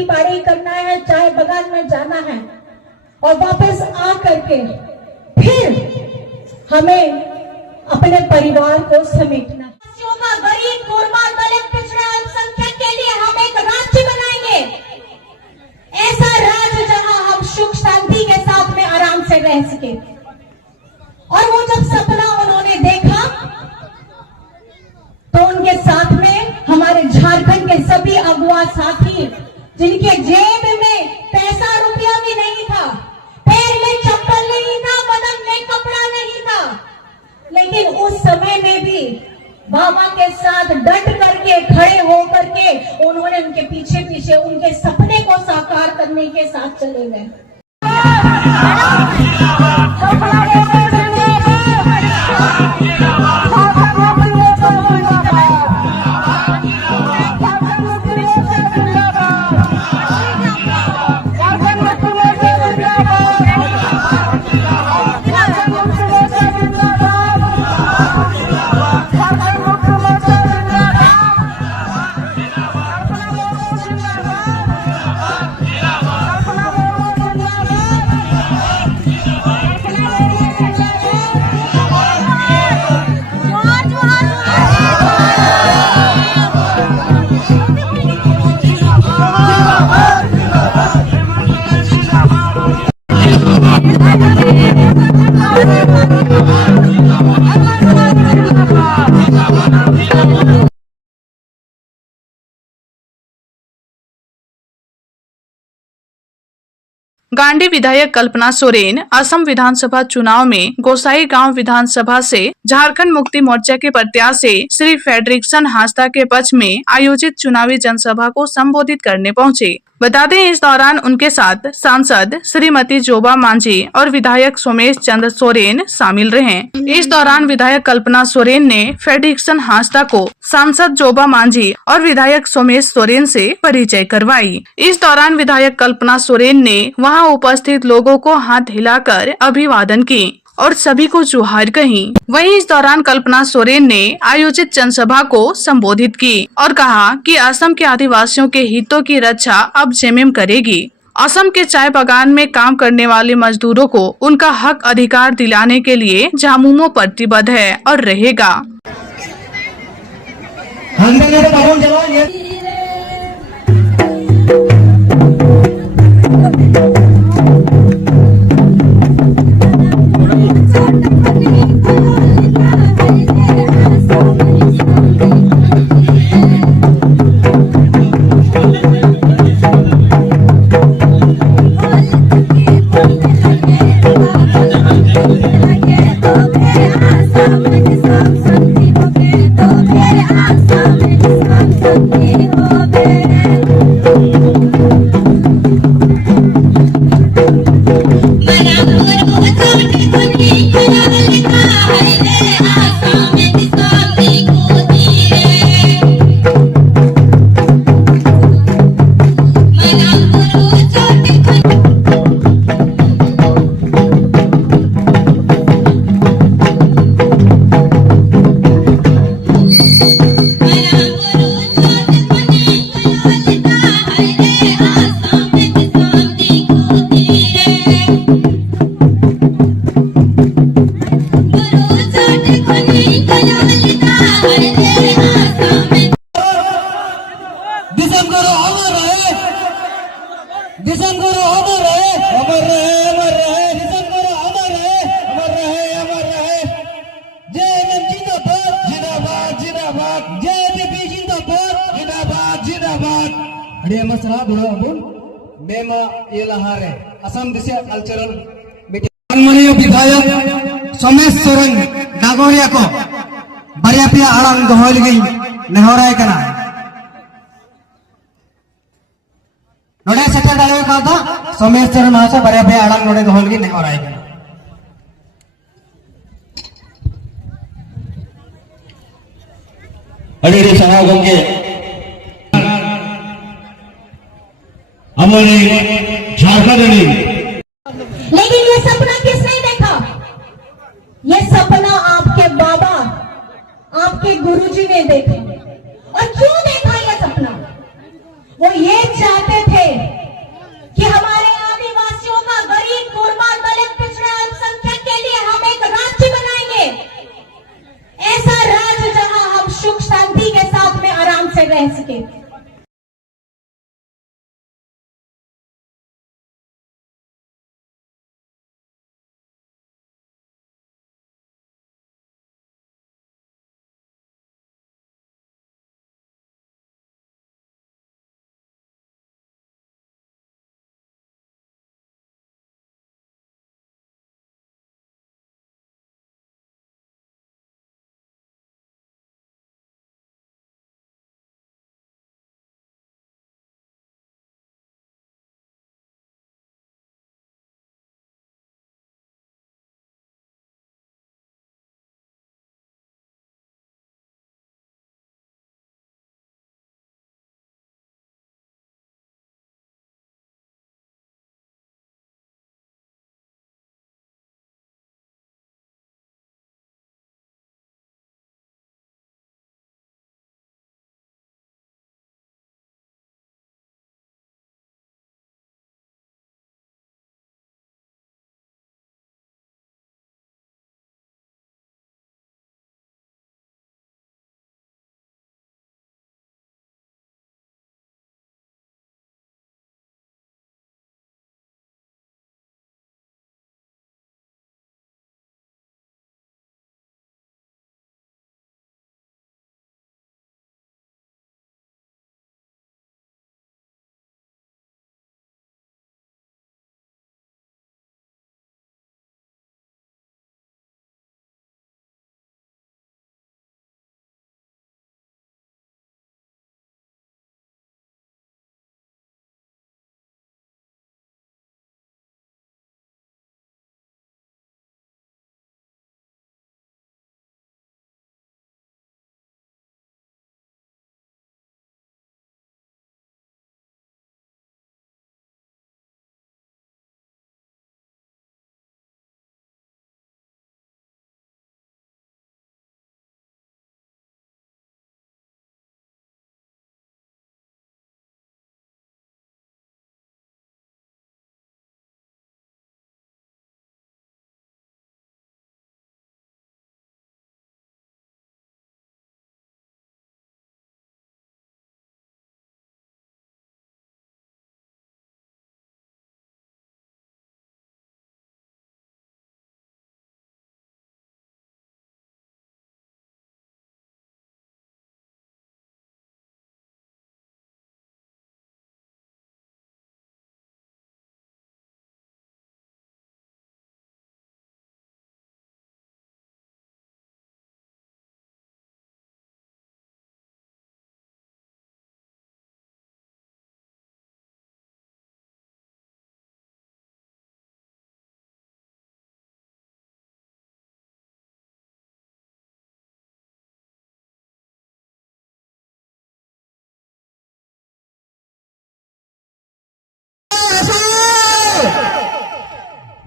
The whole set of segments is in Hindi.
खेती बाड़ी करना है, चाय बागान में जाना है और वापस आ करके फिर हमें अपने परिवार को समेटना है। गरीब, गुरबा, दलित, पिछड़े, अल्पसंख्यक के लिए हम एक राज्य बनाएंगे, ऐसा राज्य जहां हम सुख शांति के साथ में आराम से रह सके। और वो जब सपना उन्होंने देखा तो उनके साथ में हमारे झारखंड के सभी अगुआ साथी, जिनके जेब में पैसा रुपया भी नहीं था, पैर में चप्पल नहीं था, बदन में कपड़ा नहीं था, लेकिन उस समय में भी बाबा के साथ डट करके खड़े होकर के उन्होंने उनके पीछे पीछे उनके सपने को साकार करने के साथ चले गए। गांडी विधायक कल्पना सोरेन असम विधानसभा चुनाव में गोसाईगांव विधानसभा से झारखंड मुक्ति मोर्चा के प्रत्याशी श्री फेडरिक्सन हांसदा के पक्ष में आयोजित चुनावी जनसभा को संबोधित करने पहुंचे। बता दें, इस दौरान उनके साथ सांसद श्रीमती जोबा मांझी और विधायक सोमेश चंद्र सोरेन शामिल रहे। इस दौरान विधायक कल्पना सोरेन ने फेडरिक्सन हांसदा को सांसद जोबा मांझी और विधायक सोमेश सोरेन से परिचय करवाई। इस दौरान विधायक कल्पना सोरेन ने वहां उपस्थित लोगों को हाथ हिलाकर अभिवादन की और सभी को जोहार कही। वहीं इस दौरान कल्पना सोरेन ने आयोजित जनसभा को संबोधित की और कहा कि असम के आदिवासियों के हितों की रक्षा अब जेएमएम करेगी। असम के चाय बागान में काम करने वाले मजदूरों को उनका हक अधिकार दिलाने के लिए झामुमो प्रतिबद्ध है और रहेगा। असम कल्चरल विधायक सोमेश सोरेन डागोरिया को बारिया पिया आड़ांग दोहल गई नेहराय कना नोडे सेटल डाले का था सोमेश सोरेन महाशय बारिया पिया आड़ांग नोडे दोहल गई नेहराय कना अडेरे सभा गंगे हमारे झारखंड। लेकिन ये सपना किसने देखा? ये सपना आपके बाबा, आपके गुरुजी ने देखा। और क्यों देखा ये सपना? वो ये चाहते थे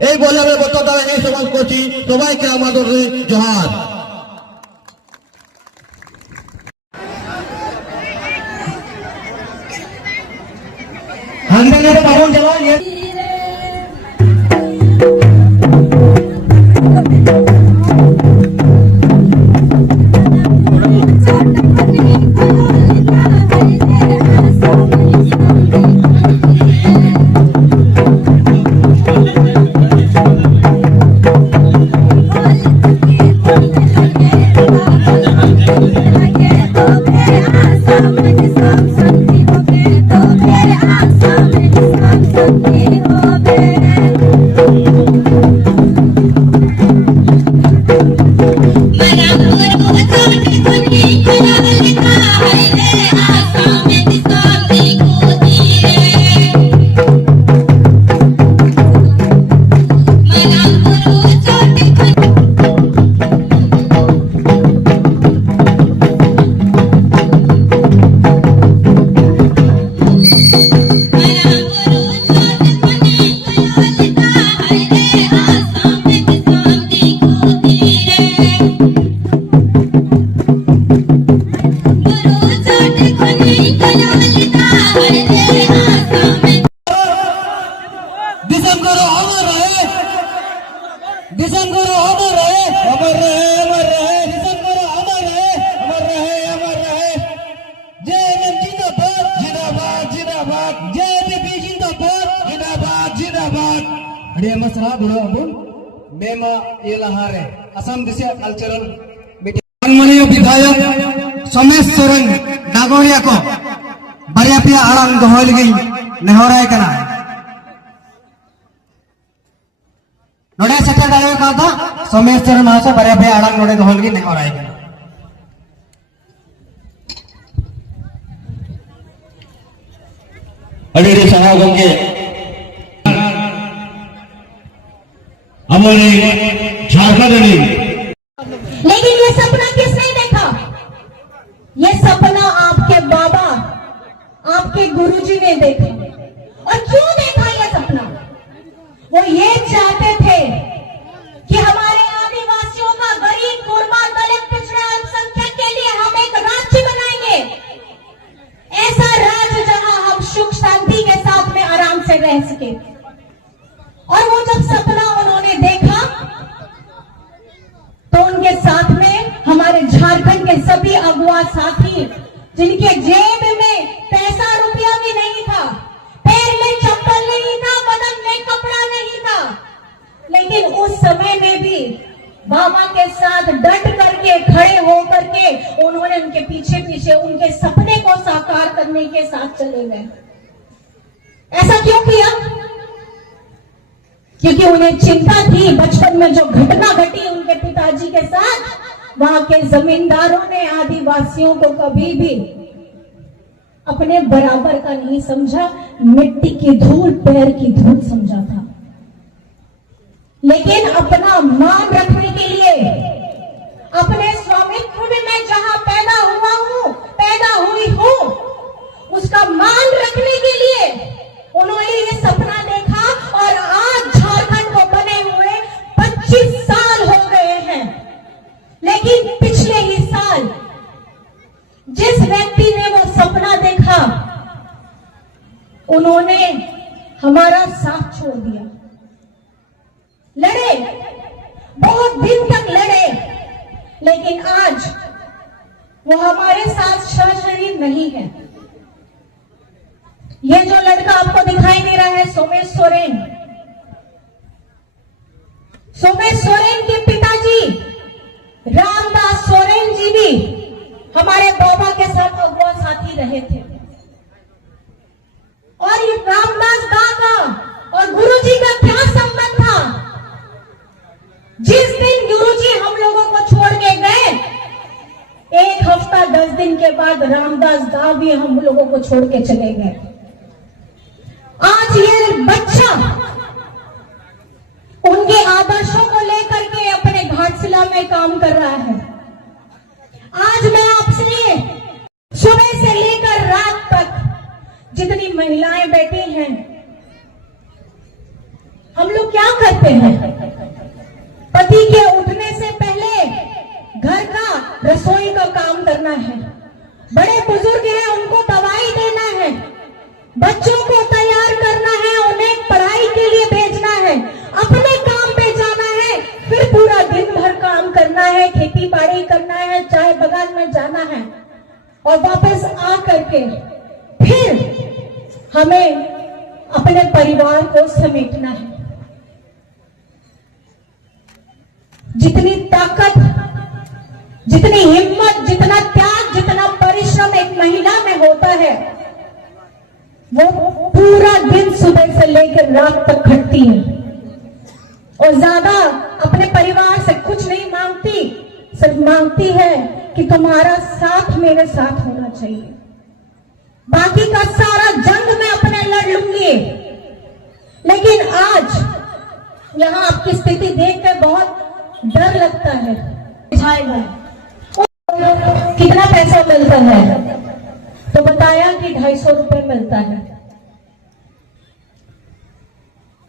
এই বলে আমি বক্তব্য এই সমাজ করছি সবাইকে আমাদের জোহার। হান্ডানের বাবন জ্বালা असम कल्चरल माननीय विधायक सोमेश सोरेन डागोरिया को बारिया पिया आड़ांग दोहल गई नेहराय कना नोडे सेटर दायो का था सोमेश सोरेन महाशय बारिया पिया आड़ांग नोडे दोहल गई नेहराय कना अडीडी सभा गंगे हमारे झारखंड लेकिन ये सपना किसने देखा? ये सपना आपके बाबा, आपके गुरुजी ने देखा। और क्यों देखा ये सपना? वो ये चाहते थे कि हमारे आदिवासियों का, गरीब, गुरबा, दलित, पिछड़ा, अल्पसंख्यक के लिए हम एक राज्य बनाएंगे। ऐसा राज्य जहां हम सुख शांति के साथ में आराम से रह सके। और वो जब सपना उन्होंने देखा तो उनके साथ में हमारे झारखंड के सभी अगुआ साथी, जिनके जेब में पैसा रुपया भी नहीं था, पैर में चप्पल नहीं था, बदन में कपड़ा नहीं था, लेकिन उस समय में भी बाबा के साथ डट करके, खड़े होकर के उन्होंने उनके पीछे पीछे उनके सपने को साकार करने के साथ चले गए। ऐसा क्यों किया? क्योंकि उन्हें चिंता थी बचपन में जो घटना घटी उनके पिताजी के साथ, वहां के जमींदारों ने आदिवासियों को कभी भी अपने बराबर का नहीं समझा, मिट्टी की धूल, पैर की धूल समझा था। लेकिन अपना मान रखने के लिए, अपने स्वामित्व में मैं जहां पैदा हुआ हूं, पैदा हुई हूं, उसका मान रखने के लिए उन्होंने ये सपना देखा। और आज झारखंड को बने हुए 25 साल हो गए हैं, लेकिन पिछले ही साल जिस व्यक्ति ने वो सपना देखा, उन्होंने हमारा साथ छोड़ दिया। लड़े, बहुत दिन तक लड़े, लेकिन आज वो हमारे साथ सशरीर नहीं है। ये जो लड़का आपको दिखाई दे रहा है, सोमेश सोरेन, सोमेश सोरेन के पिताजी रामदास सोरेन जी भी हमारे बाबा के साथ अगुआ साथी रहे थे। और ये रामदास दादा और गुरुजी का क्या संबंध था? जिस दिन गुरुजी हम लोगों को छोड़ के गए, 1 हफ्ता 10 दिन के बाद रामदास दा भी हम लोगों को छोड़ के चले गए। आज ये बच्चा उनके आदर्शों को लेकर के अपने घाटशिला में काम कर रहा है। आज मैं आपसे सुबह से लेकर रात तक जितनी महिलाएं बैठी हैं, हम लोग क्या करते हैं? पति के उठने से पहले घर का रसोई का काम करना है, बड़े बुजुर्ग हैं उनको दवाई देना है, बच्चों को तैयार करना है, उन्हें पढ़ाई के लिए भेजना है, अपने काम पे जाना है, फिर पूरा दिन भर काम करना है, खेती बाड़ी करना है, चाय बागान में जाना है और वापस आ करके फिर हमें अपने परिवार को समेटना है। जितनी ताकत, जितनी हिम्मत, जितना त्याग, जितना परिश्रम एक महिला में होता है, वो पूरा दिन सुबह से लेकर रात तक खटती है और ज्यादा अपने परिवार से कुछ नहीं मांगती, सिर्फ मांगती है कि तुम्हारा साथ मेरे साथ होना चाहिए, बाकी का सारा जंग मैं अपने लड़ लूंगी। लेकिन आज यहाँ आपकी स्थिति देखकर बहुत डर लगता है। कितना पैसा मिलता है? तो बताया कि 250 रुपए मिलता है।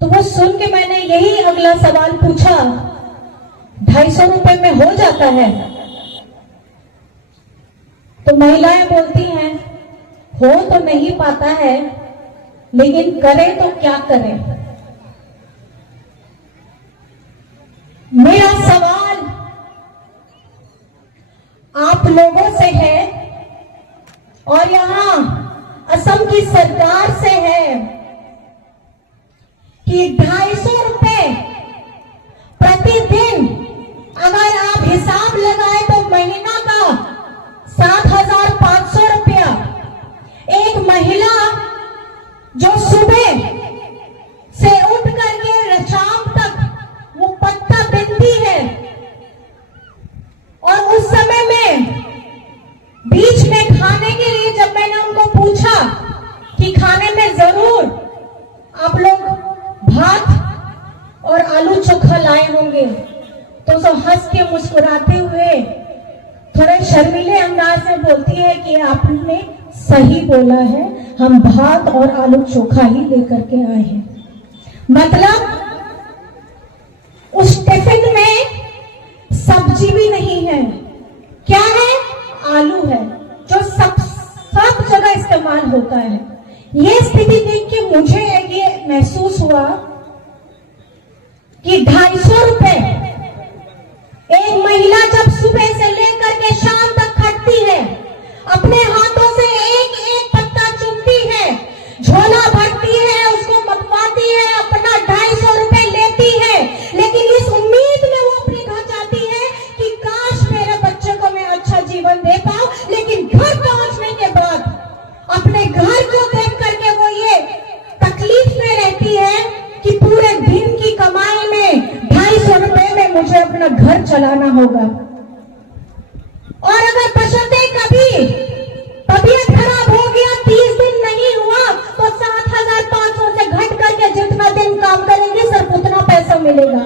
तो वो सुन के मैंने यही अगला सवाल पूछा, 250 रुपए में हो जाता है? तो महिलाएं बोलती हैं हो तो नहीं पाता है, लेकिन करें तो क्या करें। मेरा सवाल आप लोगों से है और यहाँ असम की सरकार से है कि 250 रुपए प्रतिदिन अगर आप हिसाब लगाए तो महीना का 7,500 रुपया। एक महिला जो सुबह से उठ करके शाम तक वो पत्ता बिनती है और उस समय में बीच में खाने के लिए जब मैंने उनको पूछा कि खाने में जरूर आप लोग भात और आलू चोखा लाए होंगे, तो वो हंस के मुस्कुराते हुए थोड़े शर्मीले अंदाज में बोलती है कि आपने सही बोला है, हम भात और आलू चोखा ही लेकर के आए हैं। मतलब उस टिफिन में सब्जी भी नहीं है, क्या है? आलू है, जो सब जगह इस्तेमाल होता है। ये स्थिति देख के मुझे ये महसूस हुआ कि 250 रुपए एक महिला जब सुबह से लेकर के शाम तक खटती है, अपने हाथों से एक एक पत्ता चुनती है, झोला भरती है, उसको मंगवाती है, अपना 250 रुपए लेती है, लेकिन इस उम्मीद में वो अपने घर जाती है कि काश मेरे बच्चे को मैं अच्छा जीवन दे पाऊं। लेकिन घर पहुंचने के बाद अपने घर को देख करके वो ये तकलीफ में रहती है कि पूरे दिन की कमाई में 250 रुपए में मुझे अपना घर चलाना होगा। और अगर बशर्ते कभी तबीयत खराब हो गया, 30 दिन नहीं हुआ, तो 7,500 से घट करके जितना दिन काम करेंगे सिर्फ उतना पैसा मिलेगा।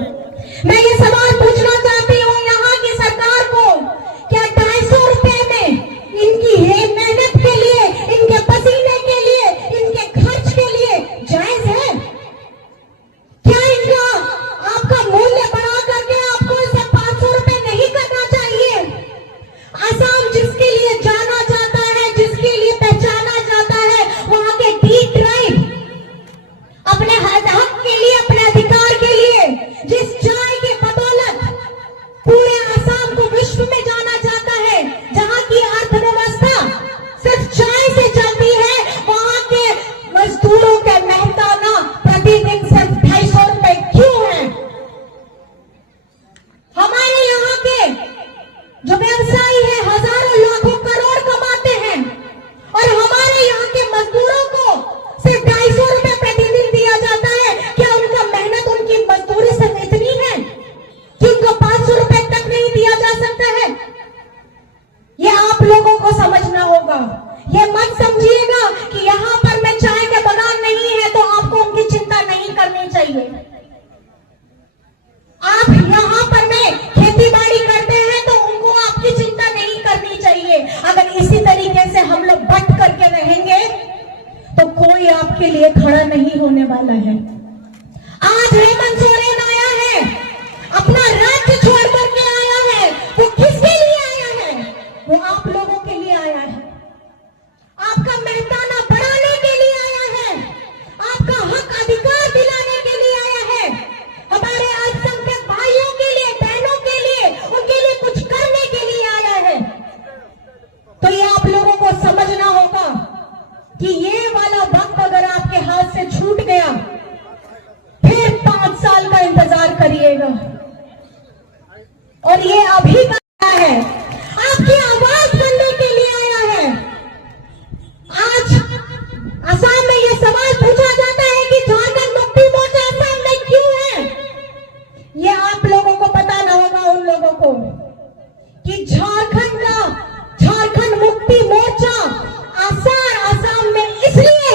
मैं ये सवाल पूछना चाहती हूँ यहाँ की सरकार को, क्या 250 रुपए में इनकी मेहनत के लिए, इनके पसीने के लिए, इनके खर्च के लिए जायज है? क्या इनका आपका मूल्य बढ़ा करके आपको इसे 500 रुपए नहीं करना चाहिए? असम जिसके लिए जाना जाता है, जिसके लिए पहचाना जाता है, वहां के डी ट्राइब अपने हक के लिए, अपने अधिकार के लिए, जिस चाय के बदौलत पूरे असम को विश्व में जाना जाता है, जहां की अर्थव्यवस्था सिर्फ चाय से चलती है, वहां के मजदूरों का मेहनताना प्रतिदिन सिर्फ 250 रुपए क्यों है? हमारे यहाँ के जो व्यवसायी है हजारों लाखों करोड़ कमाते हैं और हमारे यहाँ के मजदूरों को सिर्फ 250 रुपए प्रतिदिन दिया जाता है। क्या उनका मेहनत, उनकी मजदूरी सिर्फ इतनी है कि उनको 500 रुपए तक नहीं दिया जा सकता है? ये आप लोगों को समझना होगा। ये मत समझिएगा कि यहाँ पर मैं चाय के बगान नहीं है तो आपको उनकी चिंता नहीं करनी चाहिए। आप यहाँ पर में खेती बाड़ी करते हैं तो उनको आपकी चिंता नहीं करनी चाहिए। अगर इसी तरीके से हम लोग बट करके रहेंगे तो कोई आपके लिए खड़ा नहीं होने वाला है। आज हेमंत सोरेन आया है, अपना राज्य छोड़ करके आया है, वो किसके लिए आया है? वो आप लोगों के लिए आया है, आपका मेहताना बढ़ाने के लिए आया है, आपका हक अधिकार दिलाने के लिए आया है, हमारे अल्पसंख्यक भाइयों के लिए, बहनों के लिए, उनके लिए कुछ करने के लिए आया है। तो ये आप लोगों को समझना होगा कि ये वाला वक्त अगर आपके हाथ से छूट गया, फिर 5 साल का इंतजार करिएगा। और ये अभी का है, आपकी आवाज बनने के लिए आया है। आज असम में ये सवाल पूछा जाता है कि झारखंड मुक्ति मोर्चा असम में क्यों है? ये आप लोगों को पता ना होगा, उन लोगों को, कि झारखंड मुक्ति मोर्चा असम में इसलिए